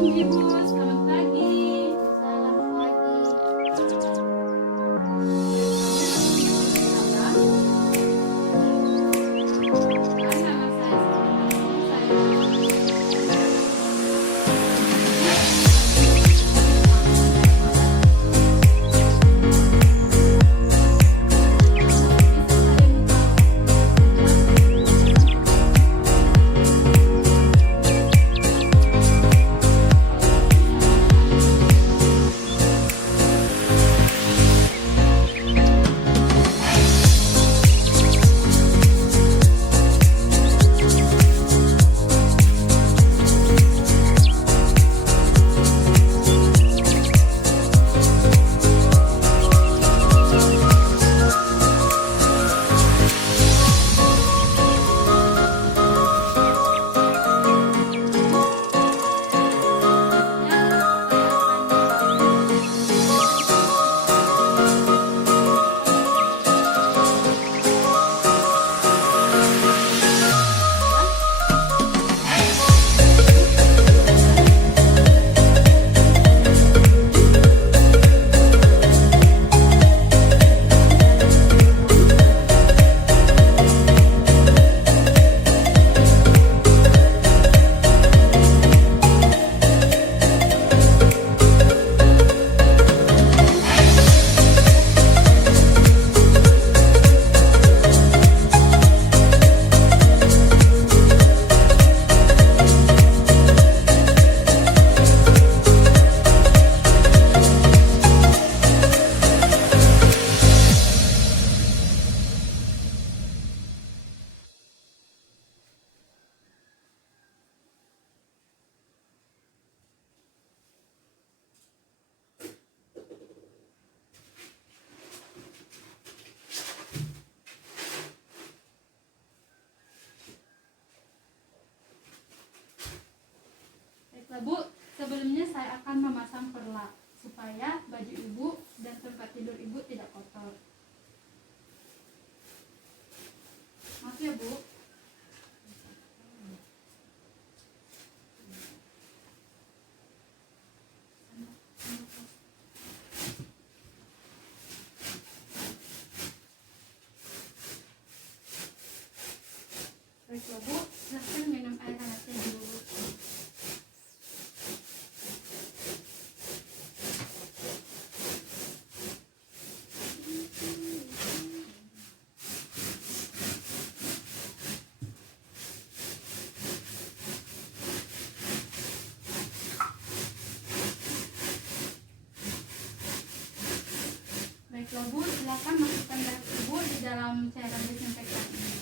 Ibu, selamat pagi. Selamat pagi. Nama saya Baiklah Bu, sebelumnya saya akan memasang perlak supaya baju Ibu dan tempat tidur Ibu tidak kotor. Maaf ya Bu. Baiklah Bu, silahkan minum air hangatnya dulu. Baiklah Bu, silakan masukkan darah Ibu di dalam cairan disinfektan ini.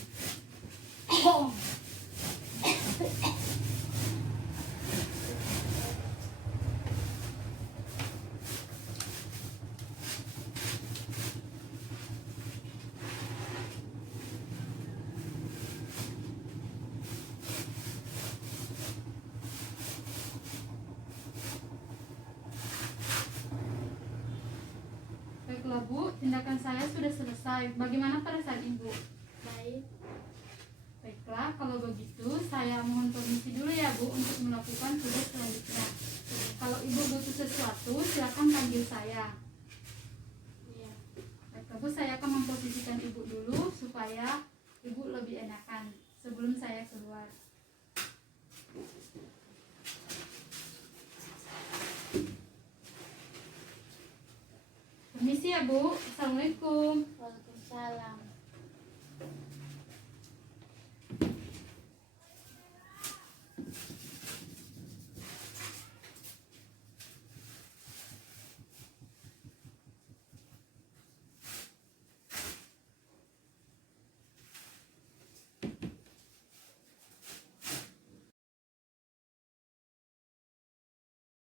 Baiklah Bu, tindakan saya sudah selesai. Bagaimana perasaan Ibu? Baik. Baiklah, kalau begitu saya mohon permisi dulu ya Bu untuk melakukan tugas selanjutnya. Kalau Ibu butuh sesuatu, silakan panggil saya. Iya. Baiklah Bu, saya akan memposisikan Ibu dulu supaya Ibu lebih enakan sebelum saya keluar. Permisi ya Bu. Assalamualaikum. Waalaikumsalam.